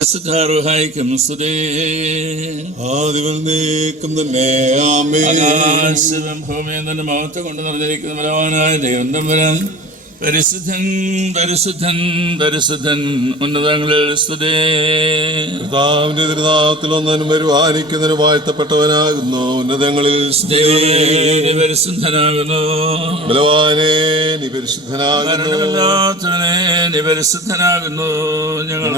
പരിശുദ്ധാറുഹായിക്കും സ്തുതേ ആദിവൽ നീക്കും തന്നെ. ആമേ ആകാശവും ഭൂമിയും തന്നെ മഹത്വം കൊണ്ട് നിറഞ്ഞിരിക്കുന്ന ബലവാനായ ദൈവം തമ്പുരാൻ. പരിശുദ്ധൻ പരിശുദ്ധൻ പരിശുദ്ധൻ ഉന്നതങ്ങളിൽ സ്തുതേ. കർത്താവിന്റെ തിരുനാമത്തിൽ ഒന്നും വരുവാനിക്കുന്നതിന് വാഴ്ത്തപ്പെട്ടവനാകുന്നു. ഉന്നതങ്ങളിൽ പരിശുദ്ധനാകുന്നു. ബലവാനേ നീ പരിശുദ്ധനാകുന്നു. മരണമില്ലാത്തവനെ നീ പരിശുദ്ധനാകുന്നു. ഞങ്ങൾ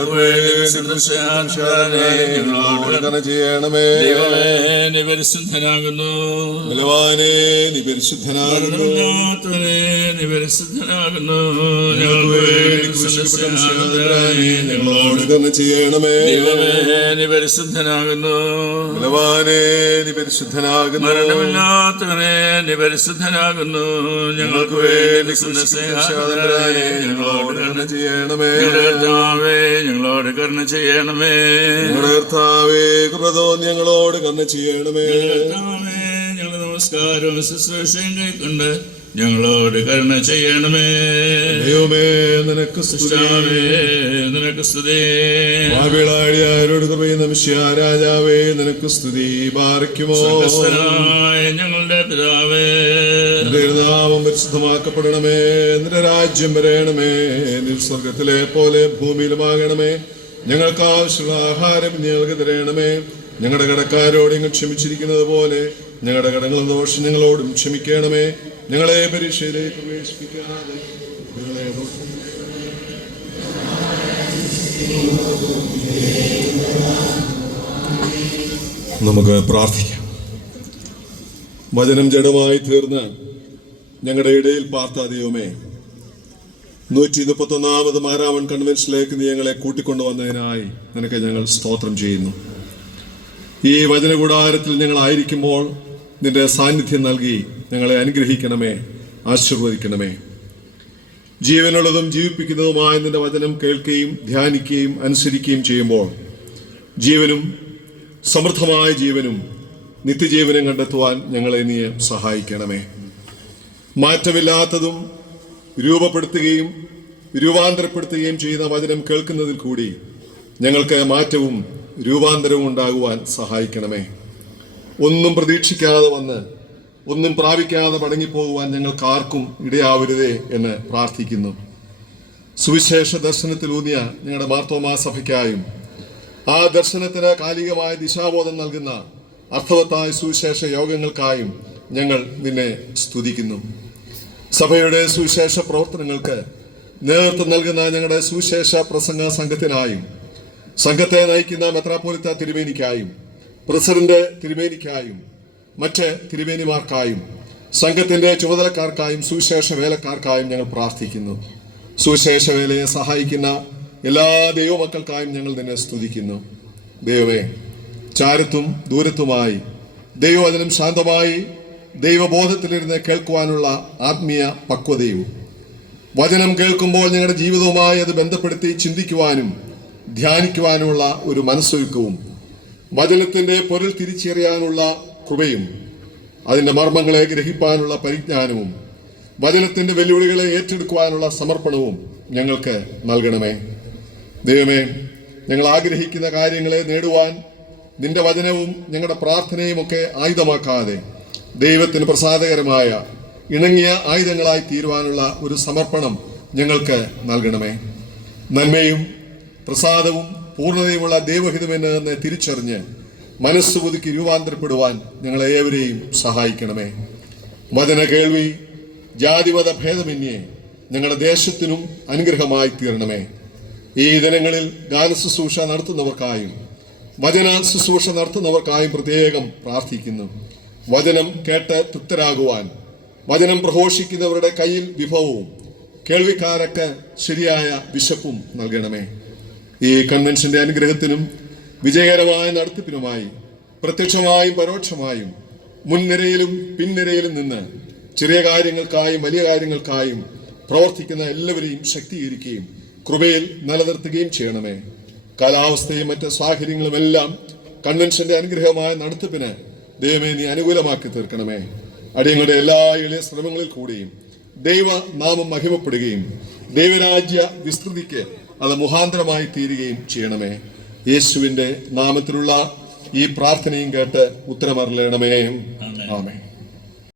ചെയ്യണമേ. നീ പരിശുദ്ധനാകുന്നു. ബലവാനേ നീ പരിശുദ്ധനാകുന്നു. പരിശുദ്ധനാകുന്നു ഞങ്ങളോട് കരുണ ചെയ്യണമേ. ദൈവമേ നീ പരിശുദ്ധനാകുന്നു ബലവാനേ നീ പരിശുദ്ധനാകുന്നു മരണമില്ലാത്തവനെ നീ പരിശുദ്ധനാകുന്നു ഞങ്ങൾക്ക് വേണ്ടി ഞങ്ങളോട് കരുണ ചെയ്യണമേ. ഞങ്ങളുടെ കർത്താവേ ഞങ്ങളോട് കരുണ ചെയ്യണമേ. ഞങ്ങളുടെ കർത്താവേ കൃപതോ ഞങ്ങളോട് കരുണ ചെയ്യണമേ. കർത്താവേ നമസ്കാരവും ശുശ്രൂഷയും കൈക്കൊണ്ട് ഞങ്ങളോട് കരുണ ചെയ്യണമേ. ദൈവമേ നിനക്ക് നിനക്ക് സ്തുതി. ആരോട് നമിഷ്യ രാജാവേ നിനക്ക് സ്തുതി സ്വർഗസ്ഥനായ ഞങ്ങളുടെ പിതാവേ. നാമം പരിശുദ്ധമാക്കപ്പെടണമേ നിന്റെ രാജ്യം വരയണമേ നിസ്വർഗത്തിലെ പോലെ ഭൂമിയിലുമാകണമേ. ഞങ്ങൾക്ക് ആവശ്യമുള്ള ആഹാരം നിങ്ങൾക്ക് ഞങ്ങൾക്ക് തരയണമേ ഞങ്ങളുടെ കടക്കാരോട് ഇങ്ങ് ക്ഷമിച്ചിരിക്കുന്നത് പോലെ ഞങ്ങളുടെ കടങ്ങളും ദോഷം ഞങ്ങളോടും ക്ഷമിക്കണമേ ഞങ്ങളെ പരീക്ഷയിലേക്ക് പ്രവേശിപ്പിക്കാതെ ഞങ്ങളെ നമുക്ക് പ്രാർത്ഥിക്കാം. വചനം ജഡമായി തീർന്ന് ഞങ്ങളുടെ ഇടയിൽ പാർത്ത ദൈവമേ നൂറ്റി മുപ്പത്തൊന്നാമത് മാരാമൻ കൺവെൻഷനിലേക്ക് നീ ഞങ്ങളെ കൂട്ടിക്കൊണ്ടുവന്നതിനായി നിനക്ക് ഞങ്ങൾ സ്തോത്രം ചെയ്യുന്നു. ഈ വചനകൂടാരത്തിൽ കൂടാരത്തിൽ ആയിരിക്കുമ്പോൾ നിന്റെ സാന്നിധ്യം നൽകി ഞങ്ങളെ അനുഗ്രഹിക്കണമേ ആശീർവദിക്കണമേ. ജീവനുള്ളതും ജീവിപ്പിക്കുന്നതുമായ നിന്റെ വചനം കേൾക്കുകയും ധ്യാനിക്കുകയും അനുസരിക്കുകയും ചെയ്യുമ്പോൾ ജീവനും സമൃദ്ധമായ ജീവനും നിത്യജീവനും കണ്ടെത്തുവാൻ ഞങ്ങളെ നീ സഹായിക്കണമേ. മാറ്റമില്ലാത്തതും രൂപപ്പെടുത്തുകയും രൂപാന്തരപ്പെടുത്തുകയും ചെയ്യുന്ന വചനം കേൾക്കുന്നതിൽ കൂടി ഞങ്ങൾക്ക് മാറ്റവും രൂപാന്തരവും ഉണ്ടാകുവാൻ സഹായിക്കണമേ. ഒന്നും പ്രതീക്ഷിക്കാതെ വന്ന് ഒന്നും പ്രാപിക്കാതെ മടങ്ങിപ്പോകുവാൻ ഞങ്ങൾക്ക് ആർക്കും ഇടയാവരുതേ എന്ന് പ്രാർത്ഥിക്കുന്നു. സുവിശേഷ ദർശനത്തിലൂന്നിയ ഞങ്ങളുടെ മാർത്തോമാ സഭയ്ക്കായും ആ ദർശനത്തിന് കാലികമായ ദിശാബോധം നൽകുന്ന അർത്ഥവത്തായ സുവിശേഷ യോഗങ്ങൾക്കായും ഞങ്ങൾ നിന്നെ സ്തുതിക്കുന്നു. സഭയുടെ സുവിശേഷ പ്രവർത്തനങ്ങൾക്ക് നേതൃത്വം നൽകുന്ന ഞങ്ങളുടെ സുവിശേഷ പ്രസംഗ സംഘത്തിനായും സംഘത്തെ നയിക്കുന്ന മെത്രാപ്പോലിത്ത തിരുമേനിക്കായും പ്രസിഡന്റ് തിരുമേനിക്കായും മറ്റ് തിരുമേനിമാർക്കായും സംഘത്തിന്റെ ചുമതലക്കാർക്കായും സുവിശേഷ വേലക്കാർക്കായും ഞങ്ങൾ പ്രാർത്ഥിക്കുന്നു. സുവിശേഷ വേലയെ സഹായിക്കുന്ന എല്ലാ ദൈവമക്കൾക്കായും ഞങ്ങൾ നിന്നെ സ്തുതിക്കുന്നു. ദൈവമേ ചാരത്തും ദൂരത്തുമായി ദൈവവചനം ശാന്തമായി ദൈവബോധത്തിലിരുന്ന് കേൾക്കുവാനുള്ള ആത്മീയ പക്വതയും വചനം കേൾക്കുമ്പോൾ ഞങ്ങളുടെ ജീവിതവുമായി അത് ബന്ധപ്പെടുത്തി ചിന്തിക്കുവാനും ധ്യാനിക്കുവാനുമുള്ള ഒരു മനസ്സൊരുക്കവും വചനത്തിന്റെ പൊരുൾ തിരിച്ചറിയാനുള്ള കൃപയും അതിന്റെ മർമ്മങ്ങളെ ഗ്രഹിപ്പാനുള്ള പരിജ്ഞാനവും വചനത്തിന്റെ വെല്ലുവിളികളെ ഏറ്റെടുക്കുവാനുള്ള സമർപ്പണവും ഞങ്ങൾക്ക് നൽകണമേ. ദൈവമേ ഞങ്ങൾ ആഗ്രഹിക്കുന്ന കാര്യങ്ങളെ നേടുവാൻ നിന്റെ വചനവും ഞങ്ങളുടെ പ്രാർത്ഥനയും ഒക്കെ ആയുധമാക്കാതെ ദൈവത്തിന് പ്രസാദകരമായ ഇണങ്ങിയ ആയുധങ്ങളായി തീരുവാനുള്ള ഒരു സമർപ്പണം ഞങ്ങൾക്ക് നൽകണമേ. നന്മയും പ്രസാദവും പൂർണതയുമുള്ള ദൈവഹിതമെന്ന് തിരിച്ചറിഞ്ഞ് മനസ്സ് പുതുക്കി രൂപാന്തരപ്പെടുവാൻ ഞങ്ങളെ ഏവരെയും സഹായിക്കണമേ. വചന കേൾവി ജാതിമത ഭേദമന്യേ ഞങ്ങളുടെ ദേശത്തിനും അനുഗ്രഹമായി തീരണമേ. ഈ ദിനങ്ങളിൽ ഗാനശുശ്രൂഷ നടത്തുന്നവർക്കായും വചന ശുശ്രൂഷ നടത്തുന്നവർക്കായും പ്രത്യേകം പ്രാർത്ഥിക്കുന്നു. വചനം കേട്ട് തൃപ്തരാകുവാൻ വചനം പ്രഘോഷിക്കുന്നവരുടെ കയ്യിൽ വിഭവവും കേൾവിക്കാരൊക്കെ ശരിയായ വിശപ്പും നൽകണമേ. ഈ കൺവെൻഷന്റെ അനുഗ്രഹത്തിനും വിജയകരമായ നടത്തിപ്പിനുമായി പ്രത്യക്ഷമായും പരോക്ഷമായും മുൻനിരയിലും പിൻനിരയിലും നിന്ന് ചെറിയ കാര്യങ്ങൾക്കായും വലിയ കാര്യങ്ങൾക്കായും പ്രവർത്തിക്കുന്ന എല്ലാവരെയും ശക്തീകരിക്കുകയും കൃപയിൽ നിലനിർത്തുകയും ചെയ്യണമേ. കാലാവസ്ഥയും മറ്റ് സാഹചര്യങ്ങളുമെല്ലാം കൺവെൻഷന്റെ അനുഗ്രഹമായ നടത്തിപ്പിന് ദൈവമേ നീ അനുകൂലമാക്കി തീർക്കണമേ. അടിയങ്ങളുടെ എല്ലാ എളിയ ശ്രമങ്ങളിൽ കൂടിയും ദൈവ നാമം മഹിമപ്പെടുകയും ദൈവരാജ്യ വിസ്തൃതിക്ക് അത് മുഖാന്തരമായി തീരുകയും ചെയ്യണമേ. യേശുവിന്റെ നാമത്തിലുള്ള ഈ പ്രാർത്ഥനയും കേട്ട് ഉത്തരമറിയണമേ ആമേൻ.